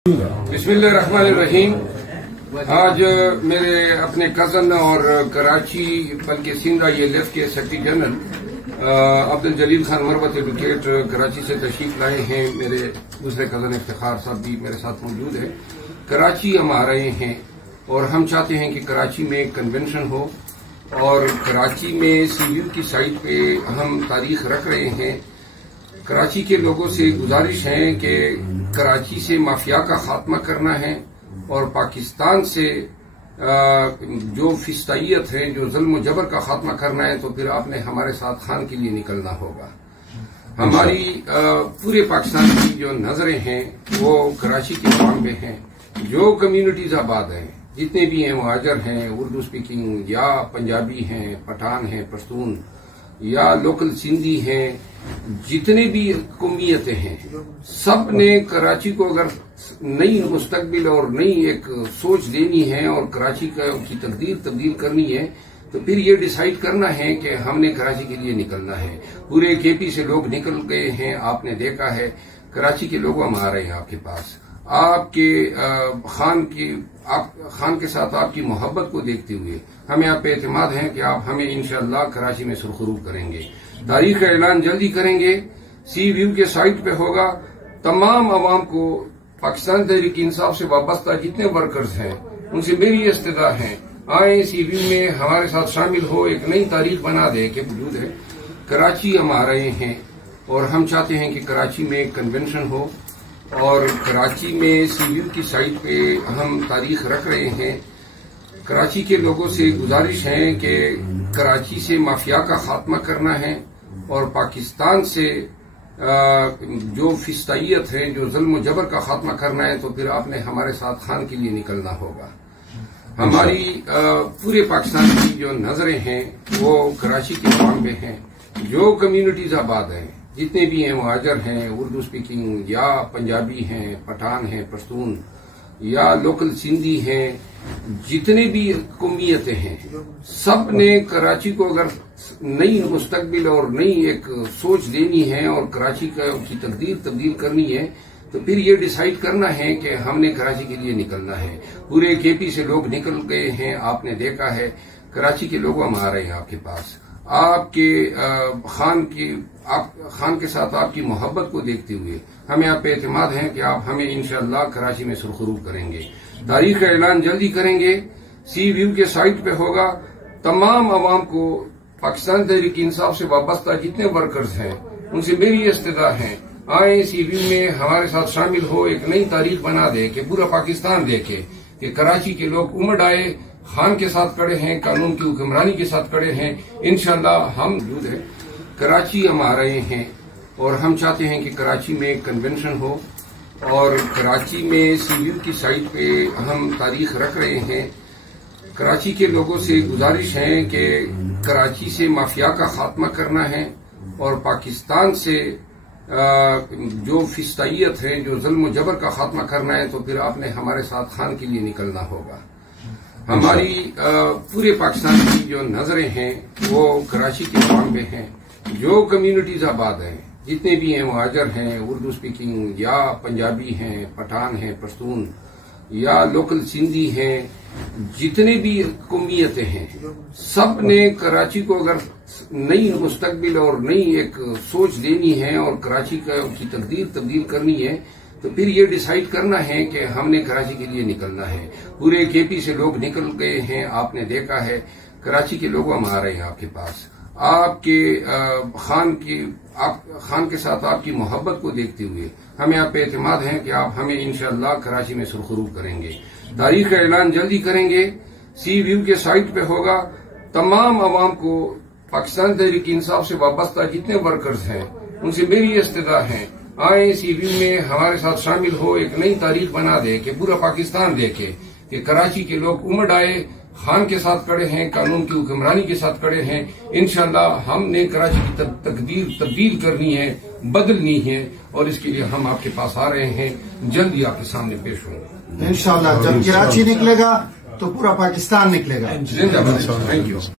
बिस्मिल्लाहिर्रहमानिर्रहीम। आज मेरे अपने कजन और कराची बल्कि सिंध ILF के सेक्रेटरी जनरल अब्दुल जलील खान मरवत एडवोकेट कराची से तशरीफ लाए हैं। मेरे दूसरे कजन इफ्तिखार साहब भी मेरे साथ मौजूद है। कराची हम आ रहे हैं और हम चाहते हैं कि कराची में कन्वेंशन हो और कराची में CVU की साइट पे हम तारीख रख रहे हैं। कराची के लोगों से गुजारिश है कि कराची से माफिया का खात्मा करना है और पाकिस्तान से जो फिस्तायत है, जो जुल्म जबर का खात्मा करना है, तो फिर आपने हमारे साथ खान के लिए निकलना होगा। हमारी पूरे पाकिस्तान की जो नजरें हैं वो कराची के काम में हैं। जो कम्युनिटीज आबाद हैं, जितने भी हैं, मुहाजिर हैं, उर्दू स्पीकिंग या पंजाबी हैं, पठान हैं, पश्तून या लोकल सिंधी हैं, जितने भी कौमियतें हैं, सब ने कराची को अगर नई मुस्तकबिल और नई एक सोच देनी है और कराची की तकदीर तब्दील करनी है, तो फिर ये डिसाइड करना है कि हमने कराची के लिए निकलना है। पूरे KP से लोग निकल गए हैं, आपने देखा है। कराची के लोग हम आ रहे हैं आपके पास। आपके खान के साथ आपकी मोहब्बत को देखते हुए हमें आप पे एतमाद है कि आप हमें इंशाअल्लाह कराची में सुरखरू करेंगे। तारीख का ऐलान जल्दी करेंगे। CVU के साइट पे होगा। तमाम आवाम को पाकिस्तान तहरीक इंसाफ से वाबस्ता जितने वर्कर्स हैं उनसे मेरी इस्तदा है, आए CVU में हमारे साथ शामिल हो, एक नई तारीख बना दे के वजूद है। कराची हम आ रहे हैं और हम चाहते हैं कि कराची में कन्वेंशन हो और कराची में CVU की साइट पे हम तारीख रख रहे हैं। कराची के लोगों से गुजारिश है कि कराची से माफिया का खात्मा करना है और पाकिस्तान से जो फिस्तायत है, जो जुल्म जबर का खात्मा करना है, तो फिर आपने हमारे साथ खान के लिए निकलना होगा। हमारी पूरे पाकिस्तान की जो नजरें हैं वो कराची के काम में हैं। जो कम्युनिटीज आबाद हैं, जितने भी हैं, मुहाजिर हैं, उर्दू स्पीकिंग या पंजाबी हैं, पठान हैं, पश्तून या लोकल सिंधी हैं, जितने भी कौमियतें हैं, सब ने कराची को अगर नई मुस्तकबिल और नई एक सोच देनी है और कराची की तकदीर तब्दील करनी है, तो फिर ये डिसाइड करना है कि हमने कराची के लिए निकलना है। पूरे KP से लोग निकल गए हैं, आपने देखा है। कराची के लोग हम आ रहे हैं आपके पास। आपके खान के साथ आपकी मोहब्बत को देखते हुए हमें आप पे एतमाद है कि आप हमें इंशाअल्लाह कराची में सुरखरू करेंगे। तारीख का ऐलान जल्दी करेंगे। CVU के साइट पे होगा। तमाम आवाम को पाकिस्तान तहरीक इंसाफ से वाबस्ता जितने वर्कर्स हैं उनसे मेरी इस्तदा है, आए CVU में हमारे साथ शामिल हो, एक नई तारीख बना दे कि पूरा पाकिस्तान देखे कि कराची के लोग उमड़ आए, खान के साथ खड़े हैं, कानून की हुक्मरानी के साथ खड़े हैं। इंशाअल्लाह हम मौजूद है। कराची हम आ रहे हैं और हम चाहते हैं कि कराची में कन्वेंशन हो और कराची में CVU की साइट पे हम तारीख रख रहे हैं। कराची के लोगों से गुजारिश है कि कराची से माफिया का खात्मा करना है और पाकिस्तान से जो फिस्तायत है, जो जुल्म जबर का खात्मा करना है, तो फिर आपने हमारे साथ खान के लिए निकलना होगा। हमारी पूरे पाकिस्तान की जो नजरें हैं वो कराची के काम में हैं। जो कम्युनिटीज आबाद हैं, जितने भी हैं, मुहाजिर हैं, उर्दू स्पीकिंग या पंजाबी हैं, पठान हैं, पश्तून या लोकल सिंधी हैं, जितने भी कौमियतें हैं, सब ने कराची को अगर नई मुस्तकबिल और नई एक सोच देनी है और कराची की तकदीर तब्दील करनी है, तो फिर ये डिसाइड करना है कि हमने कराची के लिए निकलना है। पूरे KP से लोग निकल गए हैं, आपने देखा है। कराची के लोग हम आ रहे हैं आपके पास। आपके खान के साथ आपकी मोहब्बत को देखते हुए हमें आप पे एतमाद है कि आप हमें इंशाअल्लाह कराची में सुरखरू करेंगे। तारीख का ऐलान जल्दी करेंगे। CVU के साइट पे होगा। तमाम आवाम को पाकिस्तान तहरीक इंसाफ से वाबस्ता जितने वर्कर्स हैं उनसे मेरी इस्तदा है, आए CVU में हमारे साथ शामिल हो, एक नई तारीख बना दे कि पूरा पाकिस्तान देखे कि कराची के लोग उमड़ आए, खान के साथ खड़े हैं, कानून की हुक्मरानी के साथ खड़े हैं। इंशाअल्लाह हमने कराची की तकदीर तब्दील करनी है, बदलनी है और इसके लिए हम आपके पास आ रहे हैं। जल्दी आपके सामने पेश होंगे इंशाअल्लाह। जब कराची निकलेगा तो पूरा पाकिस्तान निकलेगा। जिंदाबाद। Thank you.